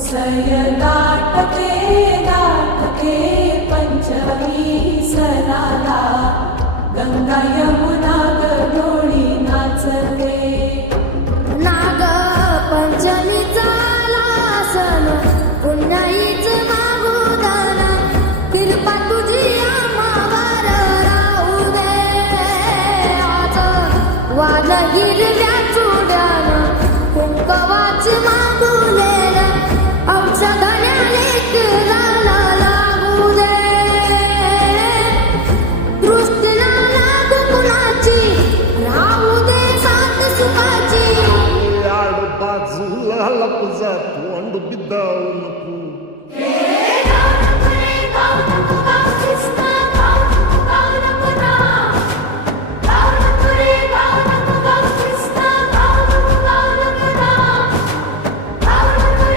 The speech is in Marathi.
सयदाटके दाटके पंचमी सणाला गंगा यमुना गडोळी नाचते. नाग पंचमीचा सण पुन्हा हीच मागुदान कृपा तुझी आम्हावर राहू दे. आज वान हिरव्या चुड्यानं कुंकवाची मागुलेल औषधाने लेकराला लागू दे. दृष्टीला लागू कुणाची राहू दे साथ सुखाची. आड बाजूला लपजा तोंड बिदावू नको. हे गाव नको रे गाव नको गाव